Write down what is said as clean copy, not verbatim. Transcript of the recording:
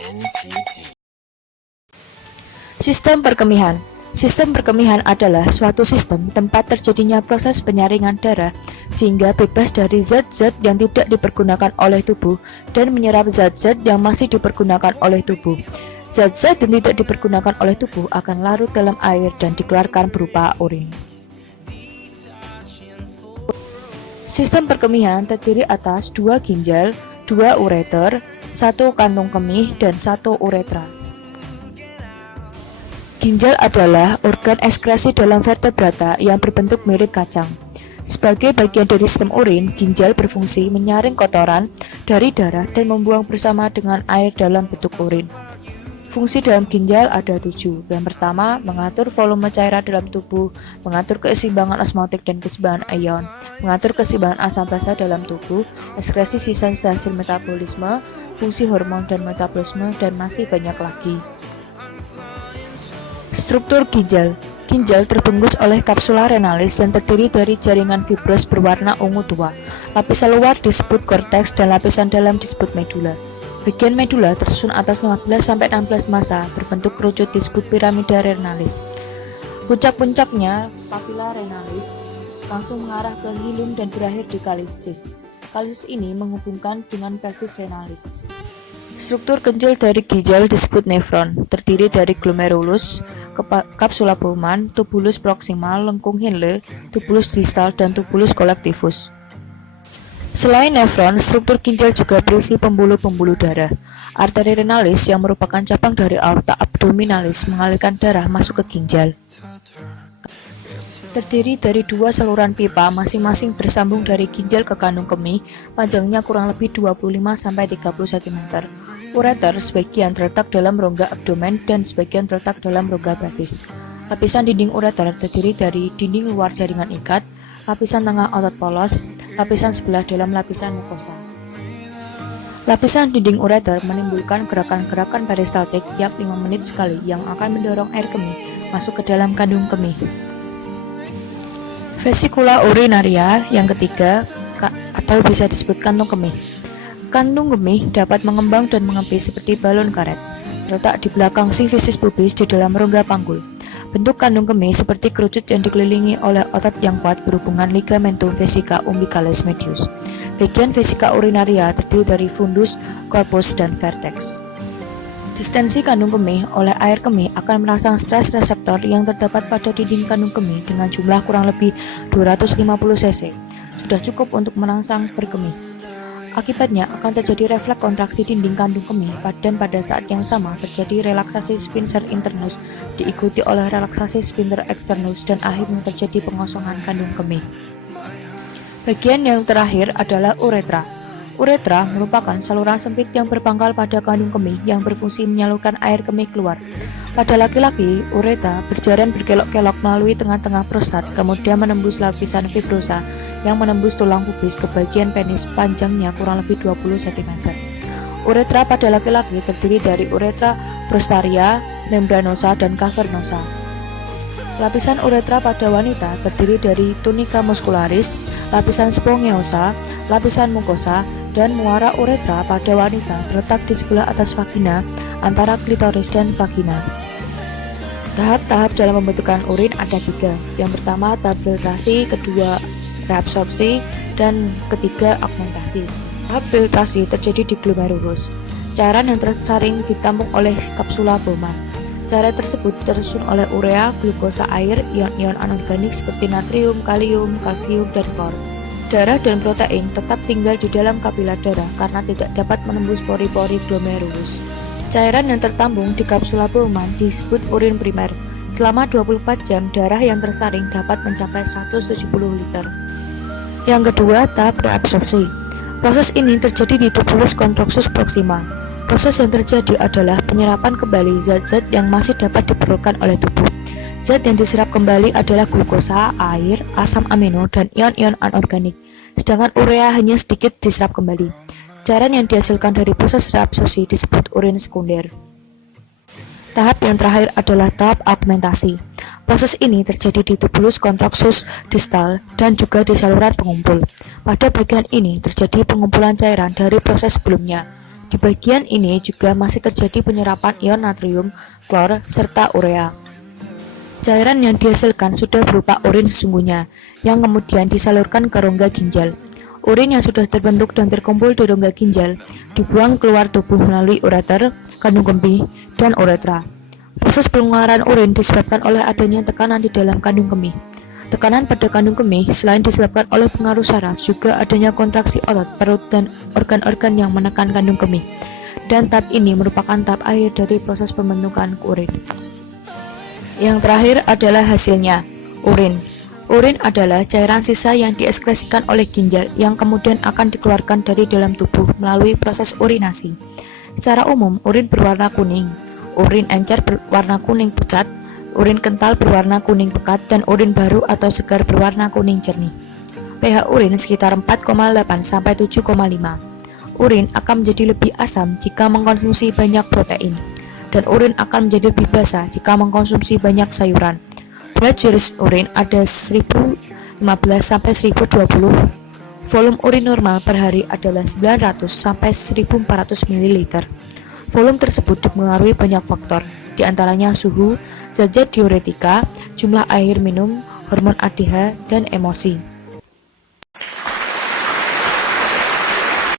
NCT. Sistem perkemihan. Sistem perkemihan adalah suatu sistem tempat terjadinya proses penyaringan darah sehingga bebas dari zat-zat yang tidak dipergunakan oleh tubuh dan menyerap zat-zat yang masih dipergunakan oleh tubuh. Zat-zat yang tidak dipergunakan oleh tubuh akan larut dalam air dan dikeluarkan berupa urin. Sistem perkemihan terdiri atas 2 ginjal, 2 ureter, 1 kantung kemih, dan 1 uretra. Ginjal adalah organ ekskresi dalam vertebrata yang berbentuk mirip kacang. Sebagai bagian dari sistem urin, ginjal berfungsi menyaring kotoran dari darah dan membuang bersama dengan air dalam bentuk urin. Fungsi dalam ginjal ada 7. Yang pertama, mengatur volume cairan dalam tubuh, mengatur keseimbangan osmotik dan keseimbangan ion, mengatur keseimbangan asam basa dalam tubuh, ekskresi sisa-sisa hasil metabolisme, fungsi hormon dan metabolisme, dan masih banyak lagi. Struktur ginjal. Ginjal terbungkus oleh kapsula renalis yang terdiri dari jaringan fibros berwarna ungu tua. Lapisan luar disebut korteks dan lapisan dalam disebut medula. Bagian medula tersusun atas 15-16 massa berbentuk kerucut disebut piramida renalis. Puncak-puncaknya papilla renalis langsung mengarah ke hilum dan berakhir di kalisis. Kalisis ini menghubungkan dengan pelvis renalis. Struktur kecil dari ginjal disebut nefron, terdiri dari glomerulus, kapsula Bowman, tubulus proximal, lengkung Henle, tubulus distal, dan tubulus collectivus. Selain nefron, struktur ginjal juga berisi pembuluh-pembuluh darah. Arteri renalis yang merupakan cabang dari aorta abdominalis mengalirkan darah masuk ke ginjal. Terdiri dari 2 saluran pipa masing-masing bersambung dari ginjal ke kandung kemih, panjangnya kurang lebih 25-30 cm. Ureter sebagian terletak dalam rongga abdomen dan sebagian terletak dalam rongga pelvis. Lapisan dinding ureter terdiri dari dinding luar jaringan ikat, lapisan tengah otot polos, lapisan sebelah dalam lapisan mukosa. Lapisan dinding ureter menimbulkan gerakan-gerakan peristaltik tiap 5 menit sekali yang akan mendorong air kemih masuk ke dalam kandung kemih. Vesikula urinaria yang ketiga atau bisa disebut kantung kemih. Kantung kemih dapat mengembang dan mengepis seperti balon karet. Terletak di belakang sifisis pubis di dalam rongga panggul. Bentuk kandung kemih seperti kerucut yang dikelilingi oleh otot yang kuat berhubungan ligamentum vesica umbilicalis medius. Bagian vesika urinaria terdiri dari fundus, corpus, dan vertex. Distensi kandung kemih oleh air kemih akan merangsang stres reseptor yang terdapat pada dinding kandung kemih dengan jumlah kurang lebih 250 cc. Sudah cukup untuk merangsang berkemih. Akibatnya akan terjadi refleks kontraksi dinding kandung kemih dan pada saat yang sama terjadi relaksasi sphincter internus diikuti oleh relaksasi sphincter externus dan akhirnya terjadi pengosongan kandung kemih. Bagian yang terakhir adalah uretra. Uretra merupakan saluran sempit yang berpangkal pada kandung kemih yang berfungsi menyalurkan air kemih keluar. Pada laki-laki, uretra berjalan berkelok-kelok melalui tengah-tengah prostat, kemudian menembus lapisan fibrosa yang menembus tulang pubis ke bagian penis panjangnya kurang lebih 20 cm. Uretra pada laki-laki terdiri dari uretra prostaria, membranosa, dan cavernosa. Lapisan uretra pada wanita terdiri dari tunica muscularis, lapisan spongeosa, lapisan mukosa, dan muara uretra pada wanita terletak di sebelah atas vagina antara klitoris dan vagina. Tahap-tahap dalam pembentukan urin ada 3. Yang pertama tahap filtrasi, kedua reabsorpsi, dan ketiga augmentasi. Tahap filtrasi terjadi di glomerulus. Cairan yang tersaring ditampung oleh kapsula Bowman. Cairan tersebut tersusun oleh urea, glukosa air, ion-ion anorganik seperti natrium, kalium, kalsium, dan klor. Darah dan protein tetap tinggal di dalam kapiler darah karena tidak dapat menembus pori-pori glomerulus. Cairan yang tertampung di kapsula Bowman disebut urin primer. Selama 24 jam, darah yang tersaring dapat mencapai 170 liter. Yang kedua, tahap reabsorpsi. Proses ini terjadi di tubulus contractus proximal. Proses yang terjadi adalah penyerapan kembali zat-zat yang masih dapat diperlukan oleh tubuh. Zat yang diserap kembali adalah glukosa, air, asam amino, dan ion-ion anorganik. Sedangkan urea hanya sedikit diserap kembali. Cairan yang dihasilkan dari proses reabsorpsi disebut urin sekunder. Tahap yang terakhir adalah tahap augmentasi. Proses ini terjadi di tubulus contractus distal dan juga di saluran pengumpul. Pada bagian ini terjadi pengumpulan cairan dari proses sebelumnya. Di bagian ini juga masih terjadi penyerapan ion natrium, klor, serta urea. Cairan yang dihasilkan sudah berupa urin sesungguhnya, yang kemudian disalurkan ke rongga ginjal. Urin yang sudah terbentuk dan terkumpul di rongga ginjal dibuang keluar tubuh melalui ureter, kandung kemih, dan uretra. Proses pengeluaran urin disebabkan oleh adanya tekanan di dalam kandung kemih. Tekanan pada kandung kemih selain disebabkan oleh pengaruh saraf, juga adanya kontraksi otot, perut, dan organ-organ yang menekan kandung kemih. Dan tahap ini merupakan tahap akhir dari proses pembentukan urin. Yang terakhir adalah hasilnya, urin. Urin adalah cairan sisa yang diekskresikan oleh ginjal yang kemudian akan dikeluarkan dari dalam tubuh melalui proses urinasi. Secara umum, urin berwarna kuning, urin encer berwarna kuning pucat, urin kental berwarna kuning pekat, dan urin baru atau segar berwarna kuning jernih. pH urin sekitar 4,8 sampai 7,5. Urin akan menjadi lebih asam jika mengkonsumsi banyak protein, dan urin akan menjadi lebih basah jika mengkonsumsi banyak sayuran. Berat jenis urin ada 1015 sampai 1020. Volume urin normal per hari adalah 900 sampai 1400 ml. Volume tersebut dipengaruhi banyak faktor, di antaranya suhu, zat diuretika, jumlah air minum, hormon ADH, dan emosi.